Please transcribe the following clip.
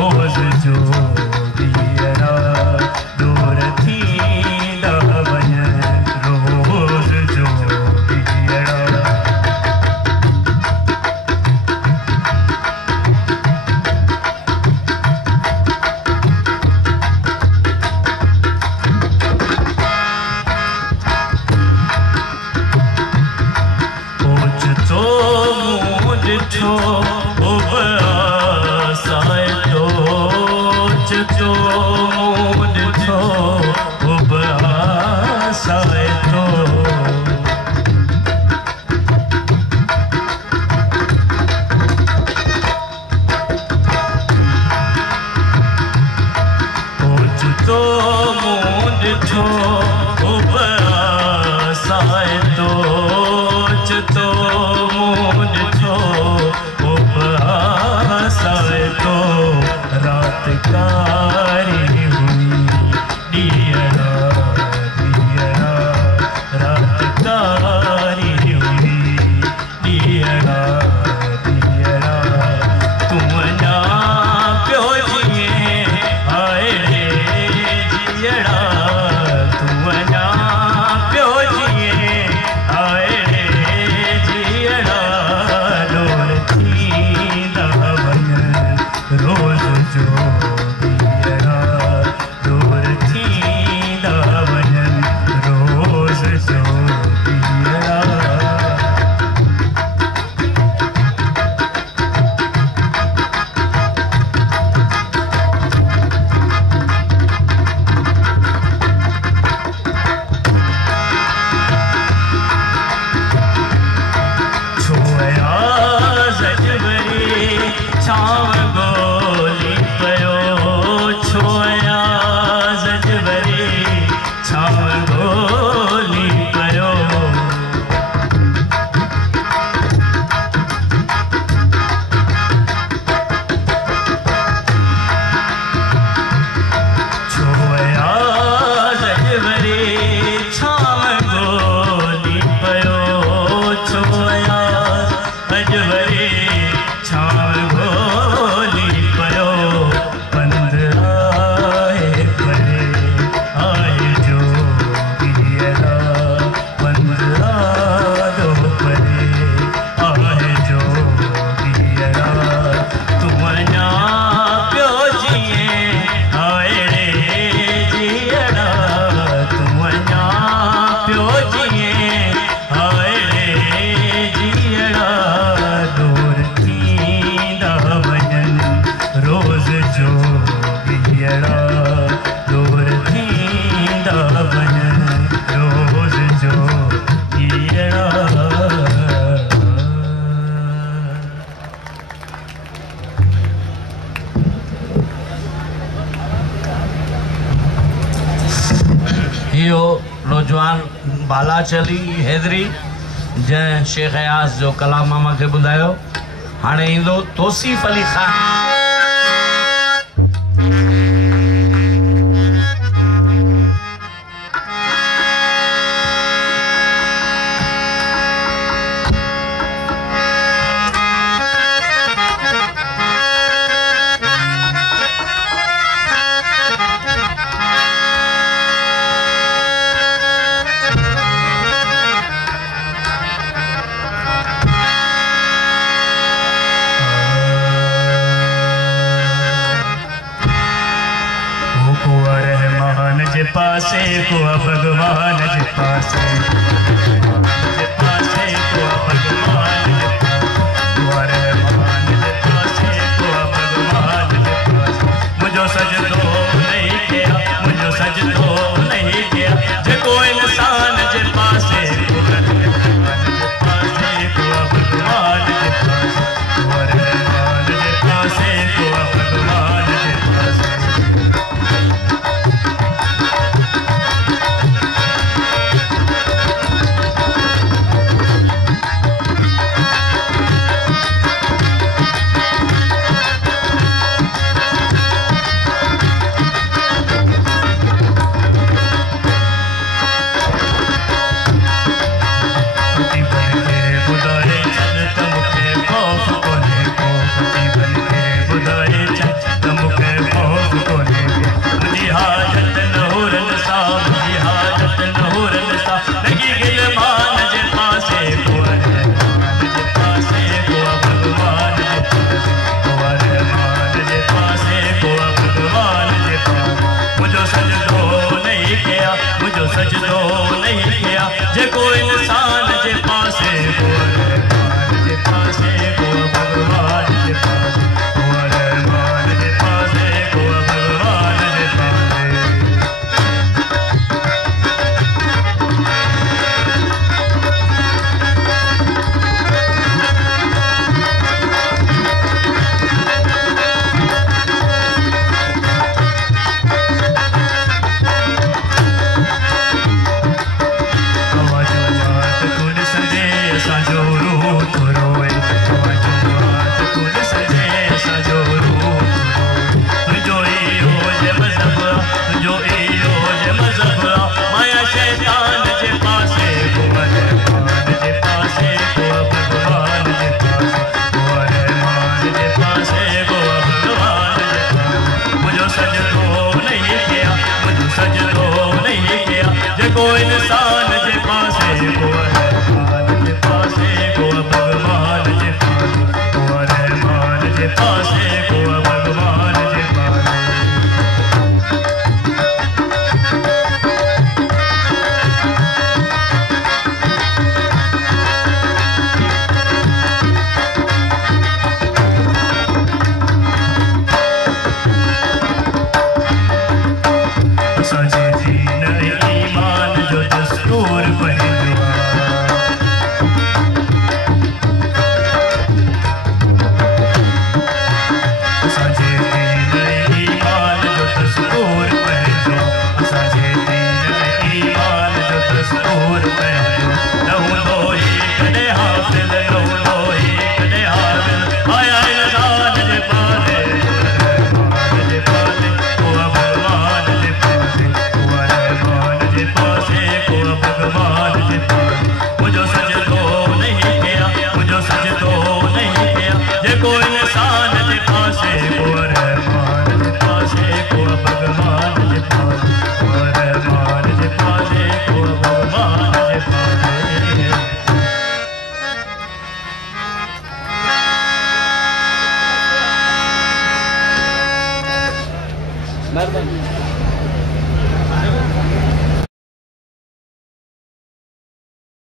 रोज़ जो ॾींहरा दूर थींदा वञनि रोज़ जो ॾींहरा ओचितो मूं ॾिठो साए तो ओचितो मूं ॾिठो साए तो ओचितो मूं ॾिठो साए तो ओचितो मूं ॾिठो साए तो रात कारी हुई ॾींहरा ॾींहरा रात कारी हुई ॾींहरा ॾींहरा तूं अञा पियो जीअं आए रे जीअरा तूं अञा पियो जीअं आए रे जीअरा डोर थींदा वञनि रोज़ जो ॾींहरा दूर थींदा वञनि रोज़ जो ॾींहरा छोया ज़जवरी छांव गोली पियो छोया ज़जवरी छांव गोली पियो छोया ज़जवरी छांव गोली पियो छोया ज़जवरी छांव गोली पियो पंध आए परे आए जो ॾींहरा पंध आदो परे आए जो ॾींहरा तूं अञा पियो जीअं आए रे जीअरा तूं अञा पियो जीअं आए रे जीअरा दूर थींदा वञनि रोज़ जो ॾींहरा दूर थींदा वञनि रोज़ जो ॾींहरा इहो नौजवान बालाचली हैदरी जंहिं शेख अयाज़ जो कलाम मूंखे ॿुधायो हाणे ईंदो तौसीफ़ अली ख़ान पासे को भगवान जे पासे को भगवान रहमान जे पासे को भगवान जे पासे मुझो सजदो नहीं किया मुझो सजदो नहीं किया जेको इंसान जे पासे को रहमान जे पासे को भगवान जे पासे रहमान जे पासे को भगवान जे पासे सजदो नहीं किया जे कोई इंसान जे पासे को रहमान जे पासे को भगवान जे पासे को रहमान जे पासे को भगवान जे पासे। कोई इंसान जे पासे को रहमान जे पासे को भगवान जे पासे को रहमान जे पासे को भगवान जे पासे। असांजे दीन ईमान जो दस्तूर बहिंदो असांजे दीन ईमान जो दस्तूर बहिंदो असांजे दीन ईमान जो दस्तूर बहिंदो न हूंदो ई कॾहिं हाफ़िज़ न हूंदो ई कॾहिं हाफ़िज़ आया इंसान जे पासे रहमान जे पासे को भगवान जे पासे को रहमान जे पासे को भगवान जे पासे। मुझो सजदो नहीं किया मुझो सजदो नहीं किया जे कोई इंसान जे पासे को रहमान जे पासे को भगवान जे पासे को रहमान जे पासे को भगवान जे पासे। मेहरबानी।